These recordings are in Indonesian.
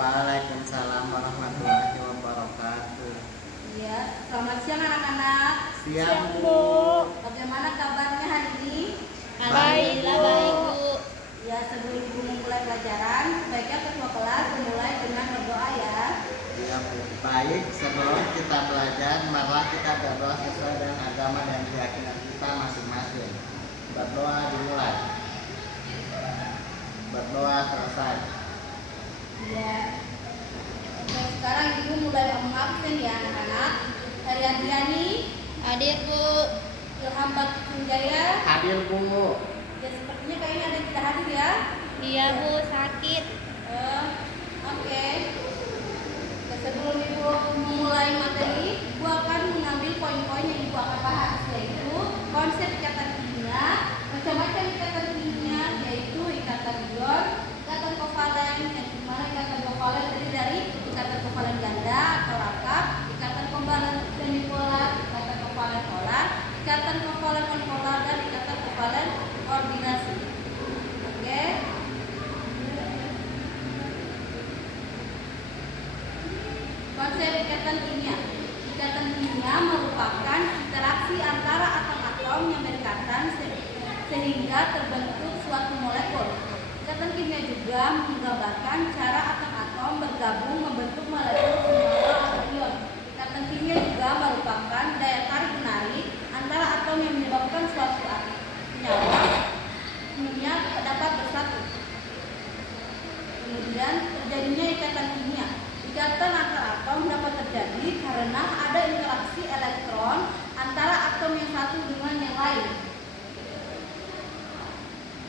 Waalaikumsalam warahmatullahi wabarakatuh. Iya, selamat siang anak-anak. Siang, Bu. Bagaimana kabarnya hari ini? Baik, Bu. Ya, sebelum Ibu memulai pelajaran, sebaiknya ketua kelas memulai dengan berdoa ya. Ya, Bu. Baik, sebelum kita belajar, marilah kita berdoa sesuai dengan agama dan keyakinan kita masing-masing. Berdoa dimulai. Berdoa selesai. Iya. Oke, sekarang Ibu mulai mengabsen ya anak-anak. Haryani, Hadir, Bu. Ilham Bakti Sunjaya. Hadir, Bu. Ya, sepertinya kayaknya ada yang tidak hadir ya. Iya, Bu, sakit. Oke. Sebelum Ibu memulai materi, Ibu akan mengambil poin-poin yang Ibu akan bahas, yaitu konsep ikatan kimia, macam-macam ikatan kimia, yaitu ikatan ion, ikatan kovalen, yang dimana ikatan kovalen terdiri dari ikatan kovalen ganda atau rakap, ikatan kovalen semipolar, ikatan kovalen polar, ikatan kovalen monopolar, dan ikatan kovalen koordinasi. Oke. Konsep ikatan kimia. Ikatan kimia merupakan interaksi antara atom-atom yang berdekatan sehingga terbentuk suatu molekul. Ikatan kimia juga menggambarkan cara atom-atom bergabung membentuk molekul senyawa atau ion. Ikatan kimia juga merupakan daya tarik menarik antara atom yang menyebabkan suatu senyawa kimia dapat bersatu. Kemudian terjadinya ikatan kimia. Ikatan antar atom dapat terjadi karena ada interaksi elektron antara atom yang satu dengan yang lain,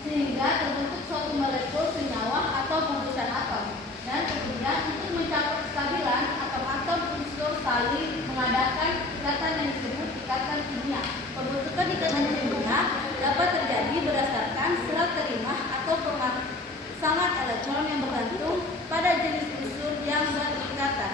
sehingga terbentuk suatu molekul senyawa atau gugusan atom. Dan kemudian untuk mencapai kestabilan, atom-atom unsur saling mengadakan ikatan yang disebut ikatan kimia. Pembentukan ikatan kimia dapat terjadi berdasarkan serah terima atau pemasangan elektron yang bergantung pada jenis unsur yang berikatan.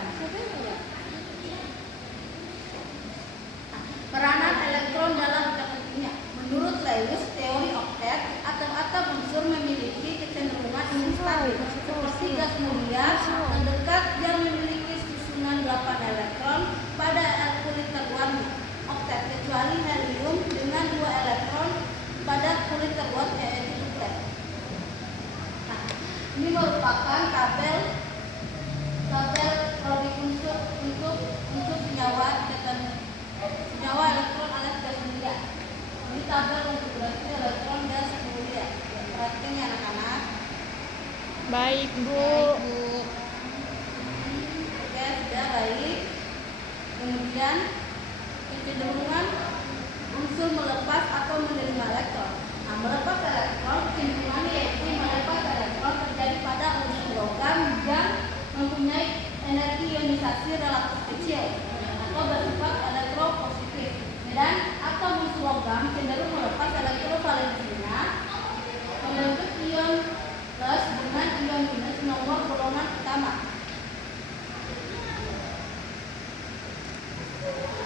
Peranan elektron dalam ikatan kimia. Menurut Lewis, teori oktet, atom-atom unsur memiliki kecenderungan instabil, seperti gas mulia terdekat yang memiliki susunan 8 elektron pada kulit terluarnya oktet, kecuali helium dengan 2 elektron pada kulit terluar yaitu duplet. Ini merupakan tabel produk unsur untuk senyawa elektron alias gas mulia. Ini tabel untuk berarti elektron gas mulia. Perhatikan ya anak-anak. Baik, Bu. Oke, sudah baik. Kemudian kecenderungan unsur melepas atau menerima elektron. Nah, melepas elektron kecenderungannya yaitu melepas elektron terjadi pada unsur logam yang mempunyai energi ionisasi relatif kecil atau bersifat elektropositif. Dan atom unsur logam cenderung melepas elektrovalensinya membentuk ion plus dengan ion minus nomor golongan utama.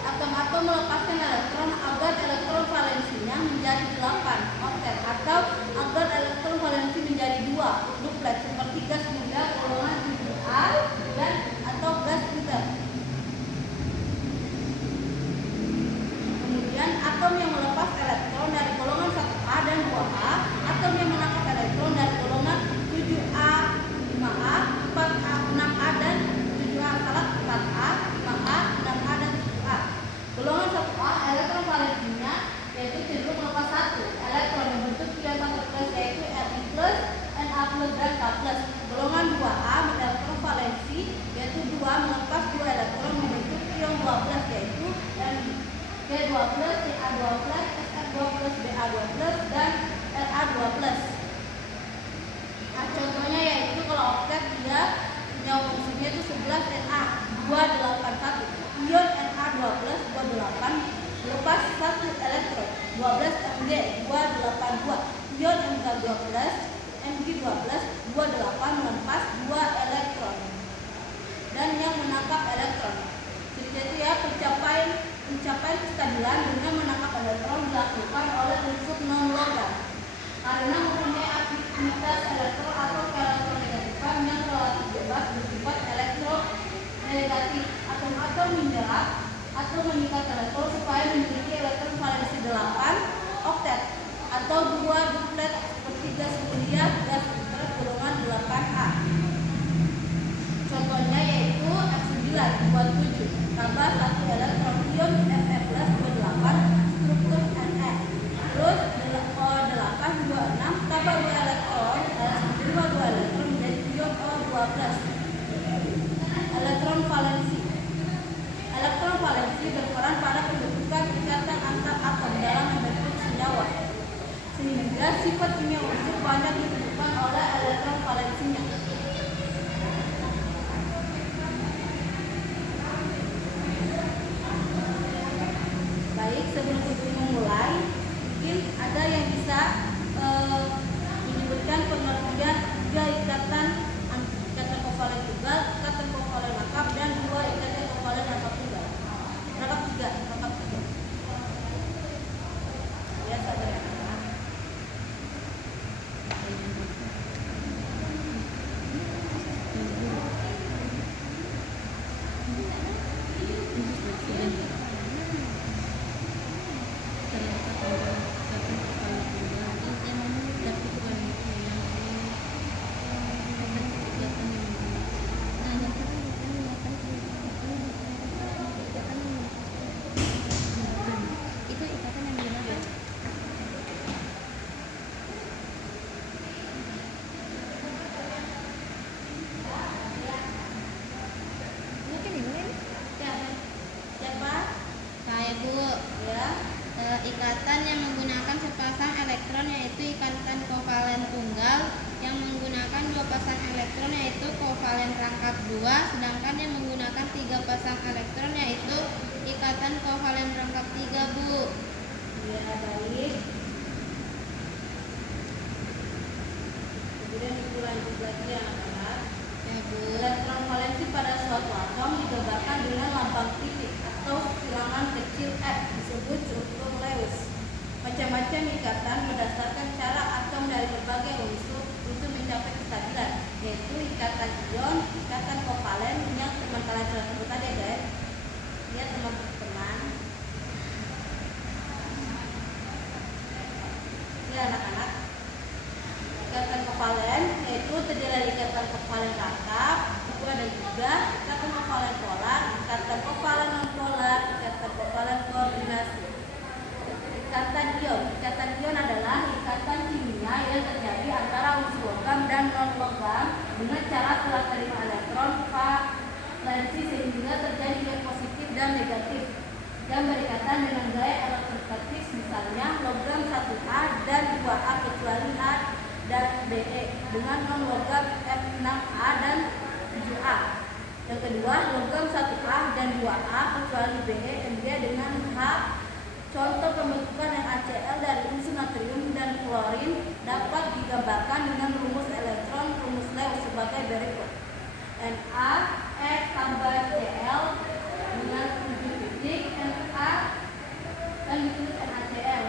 Atom-atom melepaskan elektron agar elektron valensinya menjadi 8 oktet atau agar elektron valensi menjadi 2 duplet seperti gas mulia golongan 7A dan atau gas inter. Kemudian atom yang melepas elektron dari golongan 1A dan 2A, atom yang menangkap elektron dari golongan 7A, 5A, 4A, 6A dan 7A, 4A, 5A, 6A dan 7A. Golongan 1A elektron valensinya yaitu cenderung melepas 1 elektron membentuk ion 1 plus yaitu Li plus, Na plus dan K plus. Golongan 2A elektron valensi yaitu 2 melepas 2 elektron membentuk ion 2 plus yaitu P2 plus, Ca2 plus, Sf2 plus, Ba2 plus dan La2 plus. Nah, contohnya yaitu kalau oktet dia senyawa fungsinya itu 11 Na 281. Ion Na2 plus 28 melepas 1 elektron 12 Mg 282. Ion Mg2 plus Mg2 plus 28 melepas 2 elektron dan yang menangkap elektron. Jadi ya pencapaian kestabilan dengan menangkap elektron dilakukan oleh unsur non logam karena mempunyai aktivitas elektron atau elektronegatifan yang relatif bebas bersifat 2, sedangkan yang menggunakan 3 pasang elektron yaitu ikatan kovalen rangkap 3, Bu. Ya, baik. Kemudian kita lanjut lagi ya anak-anak. Ya, Bu. Elektron valensi pada suatu atom digambarkan dengan lambang titik atau silangan kecil F, disebut struktur Lewis. Macam-macam ikatan berdasarkan cara atom dari berbagai unsur untuk mencapai kestabilan, yaitu ikatan ion, ikatan kovalen yang teman kalian sudah sebut tadi ya guys. Ya teman-teman. Ya anak-anak. Ikatan kovalen yaitu terdiri dari ikatan kovalen rangkap, 2 dan 3, ikatan kovalen polar, ikatan kovalen non-polar, ikatan kovalen koordinasi. Ikatan ion adalah ikatan kimia yang terjadi antara unsur logam dan non-logam dengan cara serah terima elektron valensi sehingga terjadi ion positif dan negatif yang berikatan dengan gaya elektrostatis, misalnya logam 1A dan 2A kecuali A dan Be dengan non-logam F6A dan 7A. Yang kedua, logam 1A dan 2A kecuali Be Mg dengan H. Contoh pembentukan NaCl dari unsur natrium dan klorin dapat digambarkan dengan rumus elektron rumus Lewis sebagai berikut. Na X tambah Cl dengan 7 titik, Na dan ditulis NaCl.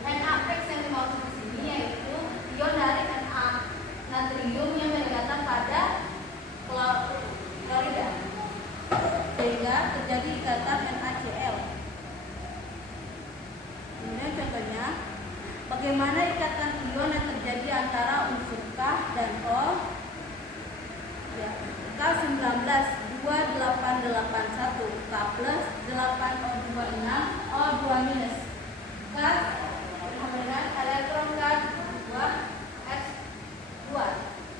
NaX yang dimaksud di sini yaitu ion dari Na natrium yang berikatan pada klorida sehingga terjadi ikatan NaCl. Kemudian contohnya, bagaimana ikatan ion yang terjadi antara unsur K dan O? Ya, K19 2881 K plus 8O26 O2 minus. K dengan elektron K2 X2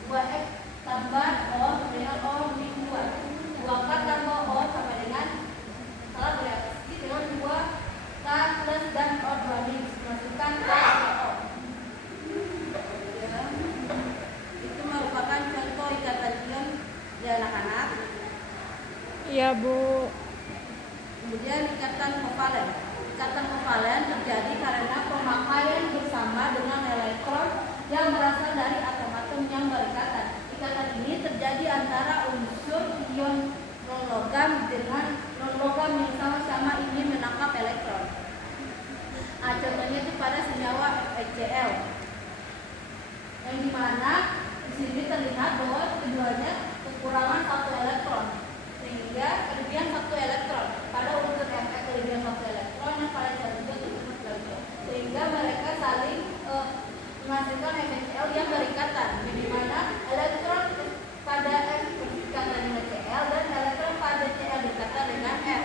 2X tambah O dengan O min 2 2K tambah O sama dengan salah bereaksi dengan 2 K plus dan O2 minus masukkan K ke O. Ya. Itu merupakan contoh ikatan ion ya anak-anak. Iya, Bu. Kemudian ikatan kovalen. Ikatan kovalen terjadi karena pemakaian bersama dengan elektron yang berasal dari atom-atom yang berikatan. Ikatan ini terjadi antara unsur ion non-logam dengan non-logam yang sama-sama ingin menangkap elektron. Contohnya itu pada senyawa FeCl, yang dimana di sini terlihat bahwa keduanya kekurangan 1 elektron, sehingga kelebihan 1 elektron pada unsur Fe kelebihan 1 elektron yang pada sel juga kelebihan 1 elektron, sehingga mereka saling menghasilkan FeCl yang berikatan, yang dimana elektron pada F berikatan dengan Cl dan elektron pada Cl berikatan dengan F.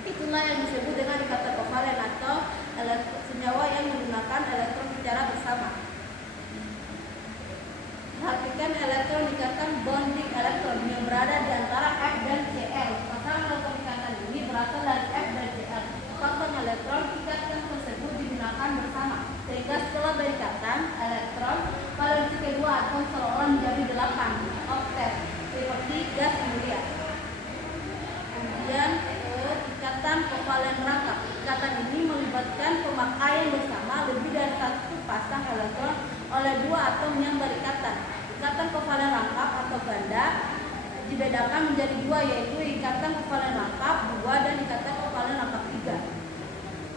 Itulah yang disebut dengan ikatan kovalen atau senyawa yang menggunakan elektron secara bersama. Perhatikan elektron ikatan bonding elektron yang berada di antara F dan Cl. Pasangan elektron ikatan ini berasal dari F dan Cl. Pasang elektron ikatan tersebut digunakan bersama, sehingga setelah berikatan elektron valensi kedua atom seolah menjadi 8 oktet seperti gas mulia. Kemudian ikatan kovalen rangkap. Ikatan ini melibatkan pemakaian bersama lebih dari 1 pasang elektron oleh 2 atom yang berikatan. Ikatan kovalen rangkap atau ganda dibedakan menjadi 2, yaitu ikatan kovalen rangkap 2 dan ikatan kovalen rangkap 3.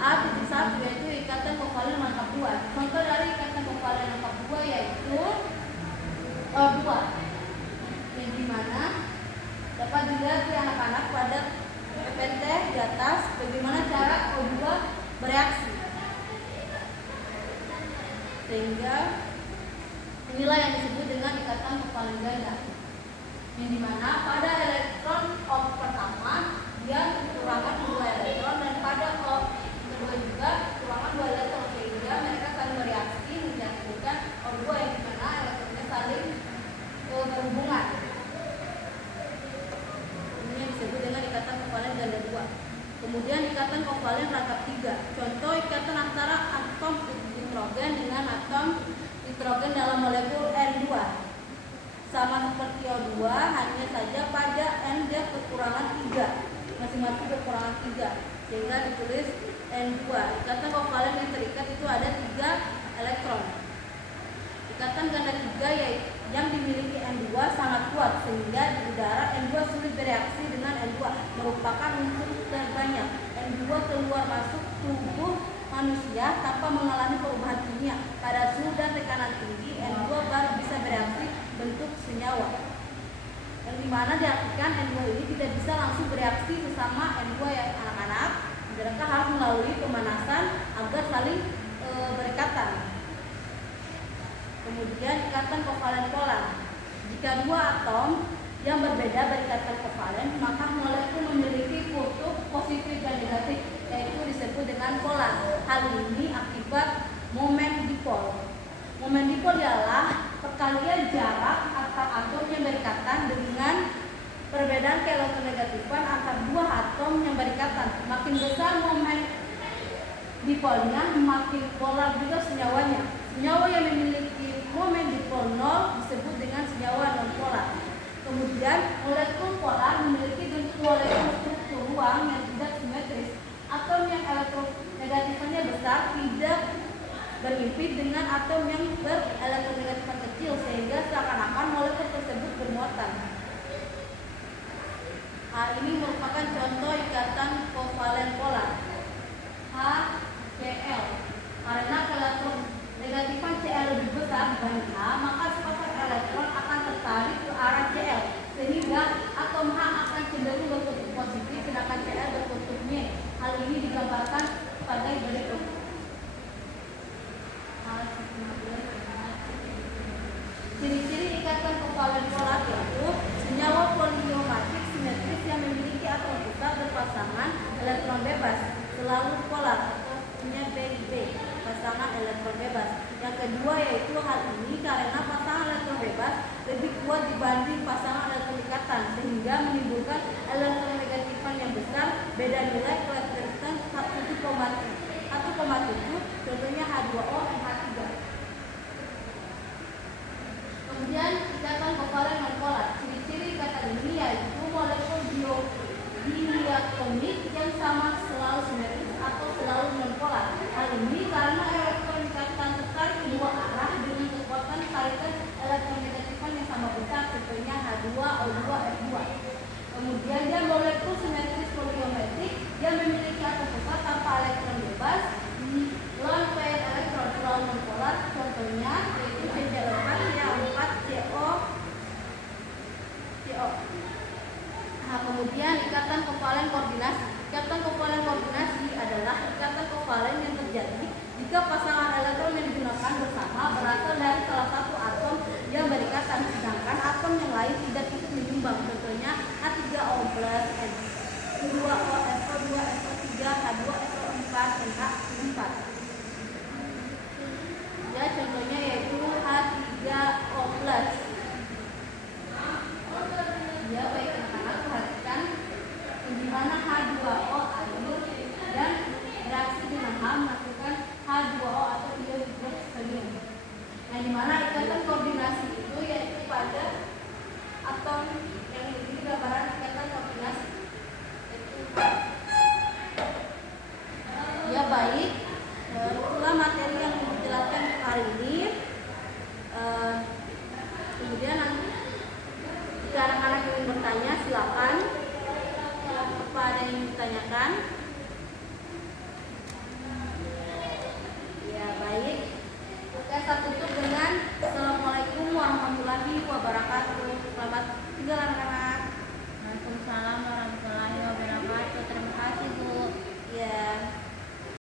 A.1 yaitu ikatan kovalen rangkap 2. Contoh dari ikatan kovalen rangkap 2 yaitu O2, yang dimana dapat dilihat di anak-anak pada PPT di atas bagaimana cara O2 bereaksi, sehingga inilah yang disebut dengan ikatan kovalen ganda, yang dimana pada elektron O pertama dia kekurangan 2 elektron dan pada O kedua juga kekurangan 2 elektron, sehingga mereka saling bereaksi menghasilkan O2 yang dimana elektronnya saling berhubungan. Ini disebut dengan ikatan kovalen ganda 2. Kemudian ikatan kovalen rangkap 3. Contoh ikatan antara atom nitrogen dengan atom nitrogen dalam molekul N2. sama seperti O2, hanya saja pada N dia kekurangan 3, masing-masing kekurangan 3, sehingga ditulis N2. Ikatan kovalen yang terikat itu ada 3 elektron. Ikatan ganda 3 yaitu yang dimiliki N2 sangat kuat, sehingga di udara N2 sulit bereaksi dengan N2, merupakan unsur terbanyak. N2 keluar masuk tubuh manusia tanpa mengalami perubahan kimia. Pada suhu dan tekanan tinggi, N2 baru bisa bereaksi bentuk senyawa. Yang dimana diartikan N2 ini tidak bisa langsung bereaksi sesama N2 yang anak-anak, mereka harus melalui pemanasan agar saling berikatan. Kemudian ikatan kovalen polar. Jika dua atom yang berbeda berikatan kovalen, maka molekul memiliki kutub positif dan negatif, yaitu disebut dengan polar. Hal ini akibat momen dipol. Momen dipol ialah perkalian jarak antar atom yang berikatan dengan perbedaan keelektronegatifan antar dua atom yang berikatan. Makin besar momen dipolnya, makin polar juga senyawanya. Senyawa yang memiliki momen dipol 0 disebut dengan senyawa non-polar. Kemudian molekul polar memiliki bentuk molekul struktur ruang yang tidak simetris. Atom yang elektronegatifannya besar tidak berlimpit dengan atom yang berelektronegatifan kecil, sehingga seakan-akan molekul tersebut bermuatan. Hal ini merupakan contoh ikatan kovalen polar. HCl. Karena elektronegatifan Cl lebih besar dibanding H, maka sepasang elektron akan tertarik ke arah Cl, sehingga atom H akan cenderung berkutub positif, sedangkan Cl berkutub Y. Hal ini digambarkan sebagai berikut. Ciri-ciri ikatan kovalen polar yaitu senyawa poliomatik simetris yang memiliki atom pusat berpasangan elektron bebas, selalu polar atau punya B pasangan elektron bebas. Yang kedua yaitu hal ini karena pasangan elektron bebas lebih kuat dibanding pasangan elektron ikatan, sehingga menimbulkan elektronegatifan yang besar, beda nilai keelektrikan 1,7, contohnya H2O NH3. Kemudian ikatan kovalen non-polar. Ciri-ciri ikatan ini yaitu molekul diatomik yang sama selalu simetris atau selalu non-polar. Hal ini karena elektron ikatan tertarik kedua arah dengan kekuatan tarikan elektronegatifan yang sama besar, contohnya H2, O2, F2. Kemudian dia molekul simetris poliometrik yang memiliki atom pusat tanpa elektron bebas, lone pair elektron selalu non-polar, contohnya yaitu H4 yang 4 CO. Nah, kemudian ikatan kovalen koordinasi. Ikatan kovalen koordinasi adalah ikatan kovalen yang terjadi jika pasangan elektron yang digunakan bersama berasal dari salah satu atom yang berikatan, sedangkan atom yang lain tidak ikut menyumbang, contohnya H3O+, N2O, SO2, SO3, H2SO4, NH4. Ya, contohnya yaitu H3O+. Ya, baik anak-anak, perhatikan di mana H2O air dan reaksi dengan H menghasilkan H2O atau hidrogen. Nah, di mana ikatan koordinasi itu yaitu pada atom yang ini gambaran ikatan koordinasi. Ya, baik. Itulah materi yang dijelaskan hari ini. Kemudian jika anak-anak ingin bertanya, silakan. Apa ada yang ditanyakan?